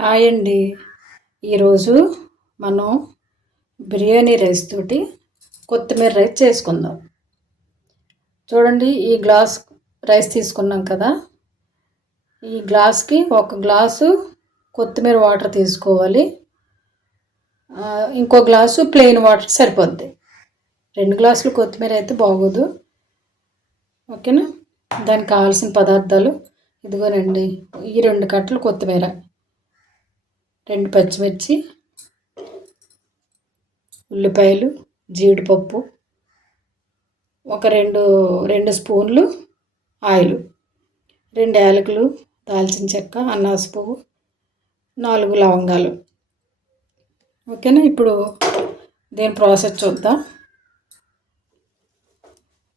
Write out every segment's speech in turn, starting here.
Hi అండి. ఈరోజు మనం బిర్యానీ రైస్ తోటి కొత్తిమీర రైస్ చేసుకుందాం. చూడండి ఈ గ్లాస్ రైస్ తీసుకున్నాం కదా. ఈ గ్లాస్కి ఒక గ్లాసు కొత్తిమీర వాటర్ తీసుకోవాలి. ఇంకో గ్లాసు ప్లెయిన్ వాటర్ సరిపోద్ది. రెండు గ్లాసులు కొత్తిమీర అయితే బాగోదు. ఓకేనా? దానికి కావాల్సిన పదార్థాలు ఇదిగోనండి ఈ రెండు కట్టలు కొత్తిమీర. రెండు పచ్చిమిర్చి ఉల్లిపాయలు జీడిపప్పు ఒక రెండు రెండు స్పూన్లు ఆయిల్ రెండు యాలకులు దాల్చిన చెక్క అన్నాస పువ్వు నాలుగు లవంగాలు. ఓకేనా? ఇప్పుడు దీని ప్రాసెస్ చూద్దాం.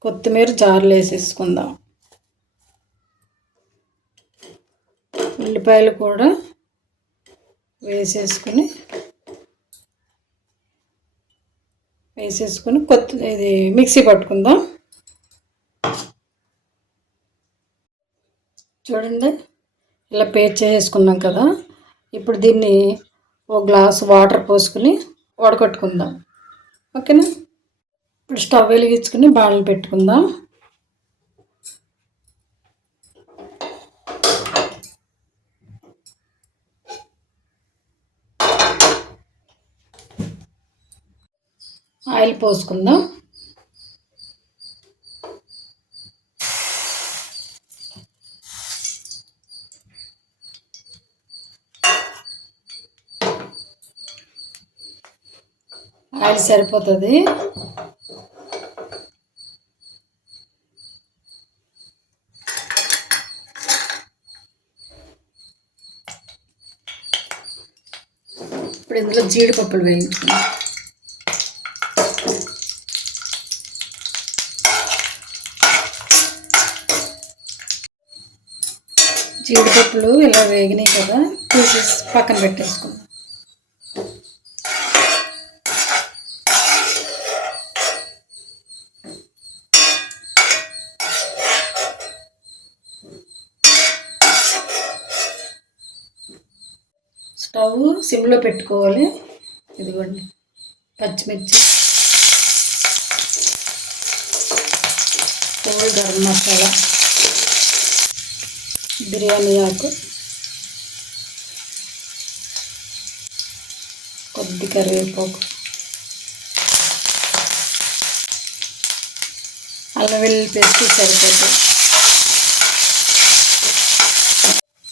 కొత్తిమీర జారులు వేసేసుకుందాం. ఉల్లిపాయలు కూడా వేసేసుకుని వేసేసుకుని కొత్త ఇది మిక్సీ పట్టుకుందాం. చూడండి ఇలా పేస్ట్ చేసుకున్నాం కదా. ఇప్పుడు దీన్ని ఒక గ్లాస్ వాటర్ పోసుకుని వడకట్టుకుందాం ఓకేనా? ఇప్పుడు స్టవ్ వెలిగించుకుని బాణలు పెట్టుకుందాం. ఆయిల్ పోసుకుందాం. ఆయిల్ సరిపోతుంది. ఇప్పుడు ఇందులో జీడిపప్పులు వేయించుకుందాం. జీడిపప్పులు ఇలా వేగినాయి కదా పీసెస్ పక్కన పెట్టేసుకుందాం. స్టవ్ సిమ్లో పెట్టుకోవాలి. ఇదిగోండి పచ్చిమిర్చి గరం మసాలా. బిర్యానీ ఆకు. కొద్ది కరివేపాకు. అల్లం వెల్లుల్లి పేస్ట్ సరిపోతుంది.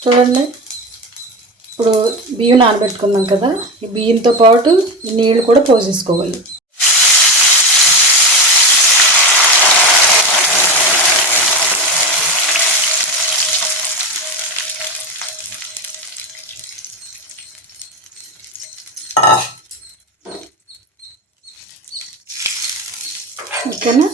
చూడండి. ఇప్పుడు బియ్యం నానబెట్టుకున్నాం కదా ఈ బియ్యంతో పాటు నీళ్ళు కూడా పోసేసుకోవాలి. ఓకేనా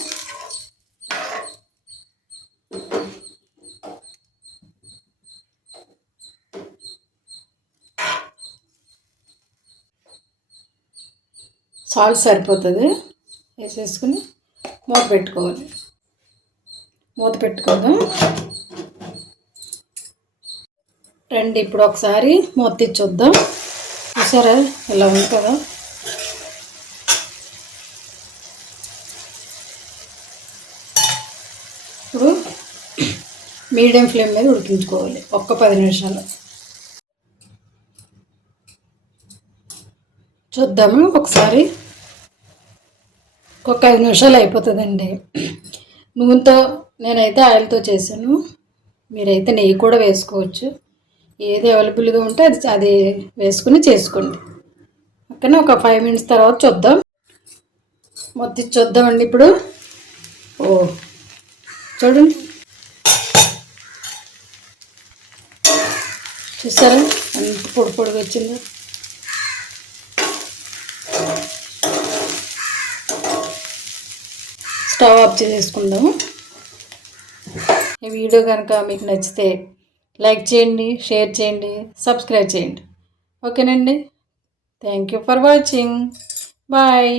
సాల్ట్ సరిపోతుంది. వేసేసుకుని మూత పెట్టుకోవాలి. మూత పెట్టుకోదాం. రండి ఇప్పుడు ఒకసారి మూత చూద్దాం చూసారా? ఇలా ఉంది కదా ఇప్పుడు మీడియం ఫ్లేమ్ మీద ఉడికించుకోవాలి. ఒక్క పది నిమిషాలు. చూద్దాము ఒకసారి. ఒక ఐదు నిమిషాలు అయిపోతుందండి. నూనెతో నేనైతే ఆయిల్తో చేశాను. మీరైతే నెయ్యి కూడా వేసుకోవచ్చు. ఏది అవైలబుల్గా ఉంటే అది అది వేసుకుని చేసుకోండి. ఓకేనా? ఒక ఫైవ్ మినిట్స్ తర్వాత చూద్దాం. మొత్తం చూద్దామండి ఇప్పుడు. ఓ చూడండి. చూసారా? ఎంత పొడి పొడిగా వచ్చిందో. స్టవ్ ఆఫ్ చేసేసుకుందాము. ఈ వీడియో కనుక మీకు నచ్చితే లైక్ చేయండి షేర్ చేయండి సబ్స్క్రైబ్ చేయండి. ఓకేనండి? Thank you for watching bye